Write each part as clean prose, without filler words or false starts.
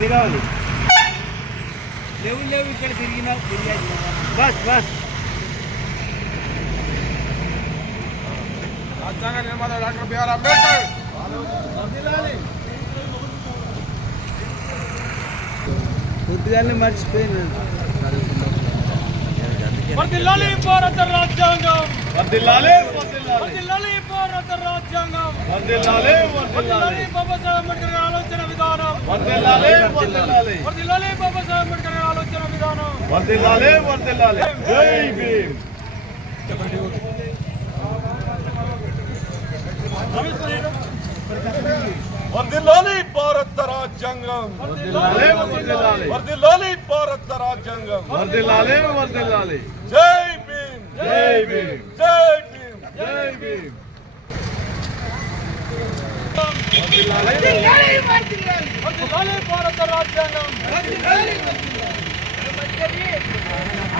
కావాలి లేవు లేవు ఇక్కడ తిరిగినా బస్ బస్ రాజ్యాంగ నిర్మాత డాక్టర్ బిఆర్ అంబేద్కర్ పొద్దుగానే మర్చిపోయినా వర్ధిల్లాలి భారత రాజ్యాంగం వర్ధిల్లాలి వర్ధిల్లాలి భారత రాజ్యాంగం వర్ధిల్లాలి వర్ధిల్లాలి బాబాసాహెబ్ అంబేద్కర్ గారి ఆలోచన విధానం వర్ధిల్లాలి వర్ధిల్లాలి వర్ధిల్లాలి బాబాసాహెబ్ అంబేద్కర్ గారి ఆలోచన విధానం వర్ధిల్లాలి వర్ధిల్లాలి జై భీమ్ వర్ధిల్లాలి భారత రాజ్యాంగం వర్ధిల్లాలి వర్ధిల్లాలి వర్ధిల్లాలి భారత రాజ్యాంగం వర్ధిల్లాలి వర్ధిల్లాలి జై భీమ్ జై భీమ్ జై భీమ్ జై భీమ్ వర్ధిల్లాలి భారత రాజ్యాంగం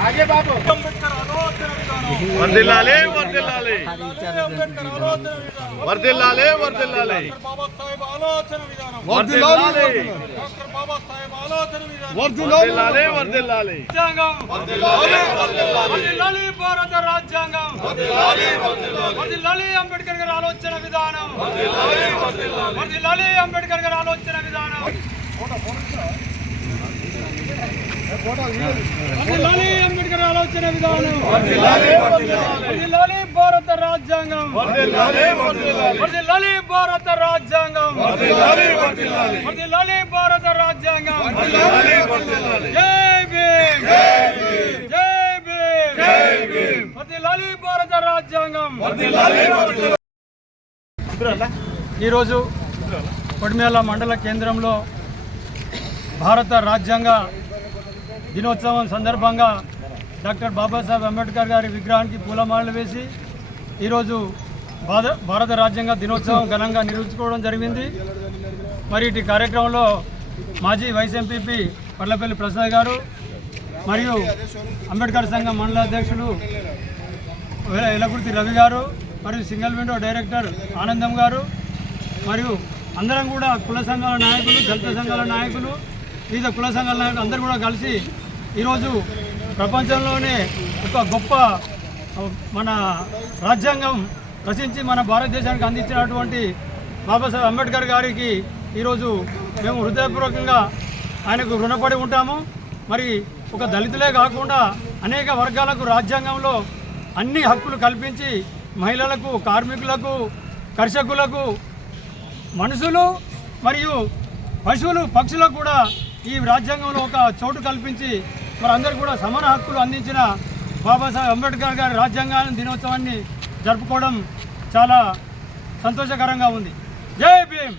ఆగే బాబు అంబేద్కర్ ఆలోచన విధానం వర్ధిల్లాలి వర్ధిల్లాలి అంబేద్కర్ ఆలోచన విధానం వర్ధిల్లాలి వర్ధిల్లాలి బాబాసాహెబ్ ఆలోచన విధానం వర్ధిల్లాలి డాక్టర్ బాబాసాహెబ్ ఆలోచన విధానం వర్ధిల్లాలి వర్ధిల్లాలి రాజ్యాంగం వర్ధిల్లాలి వర్ధిల్లాలి వర్ధిల్లాలి భారత రాజ్యాంగం వర్ధిల్లాలి వర్ధిల్లాలి వర్ధిల్లాలి అంబేద్కర్ గారి ఆలోచన విధానం వర్ధిల్లాలి వర్ధిల్లాలి వర్ధిల్లాలి అంబేద్కర్ గారి ఆలోచన విధానం వర్ధిల్లాలి అంబేద్కర్ ఆలోచన విధానం వర్ధిల్లాలి వర్ధిల్లాలి వర్ధిల్లాలి భారత రాజ్యాంగం వర్ధిల్లాలి వర్ధిల్లాలి వర్ధిల్లాలి భారత రాజ్యాంగం వర్ధిల్లాలి వర్ధిల్లాలి వర్ధిల్లాలి భారత రాజ్యాంగం వర్ధిల్లాలి వర్ధిల్లాలి జై భీమ్ జై భీమ్ జై భీమ్ జై భీమ్ వర్ధిల్లాలి భారత రాజ్యాంగం వర్ధిల్లాలి వర్ధిల్లాలి ఈరోజు కొడిమేల మండల కేంద్రంలో భారత రాజ్యాంగ దినోత్సవం సందర్భంగా డాక్టర్ బాబాసాహెబ్ అంబేద్కర్ గారి విగ్రహానికి పూలమాలలు వేసి ఈరోజు భారత రాజ్యాంగ దినోత్సవం ఘనంగా నిర్వహించుకోవడం జరిగింది. మరి ఇటు కార్యక్రమంలో మాజీ వైస్ ఎంపీపీ పర్లపల్లి ప్రసాద్ గారు మరియు అంబేద్కర్ సంఘం మండల అధ్యక్షులు ఎలకుర్తి రవి గారు మరియు సింగిల్ విండో డైరెక్టర్ ఆనందం గారు మరియు అందరం కూడా కుల సంఘాల నాయకులు, దళిత సంఘాల నాయకులు, వివిధ కుల సంఘాల నాయకులు అందరూ కూడా కలిసి ఈరోజు ప్రపంచంలోనే ఒక గొప్ప మన రాజ్యాంగం రచించి మన భారతదేశానికి అందించినటువంటి బాబాసాహెబ్ అంబేద్కర్ గారికి ఈరోజు మేము హృదయపూర్వకంగా ఆయనకు రుణపడి ఉంటాము. మరి ఒక దళితులే కాకుండా అనేక వర్గాలకు రాజ్యాంగంలో అన్ని హక్కులు కల్పించి మహిళలకు, కార్మికులకు, కర్షకులకు, మనుషులు మరియు పశువులు, పక్షులకు కూడా ఈ రాజ్యాంగంలో ఒక చోటు కల్పించి మరి అందరికీ కూడా సమాన హక్కులు అందించిన బాబాసాహెబ్ అంబేద్కర్ గారి రాజ్యాంగ దినోత్సవాన్ని జరుపుకోవడం చాలా సంతోషకరంగా ఉంది. జై భీమ్.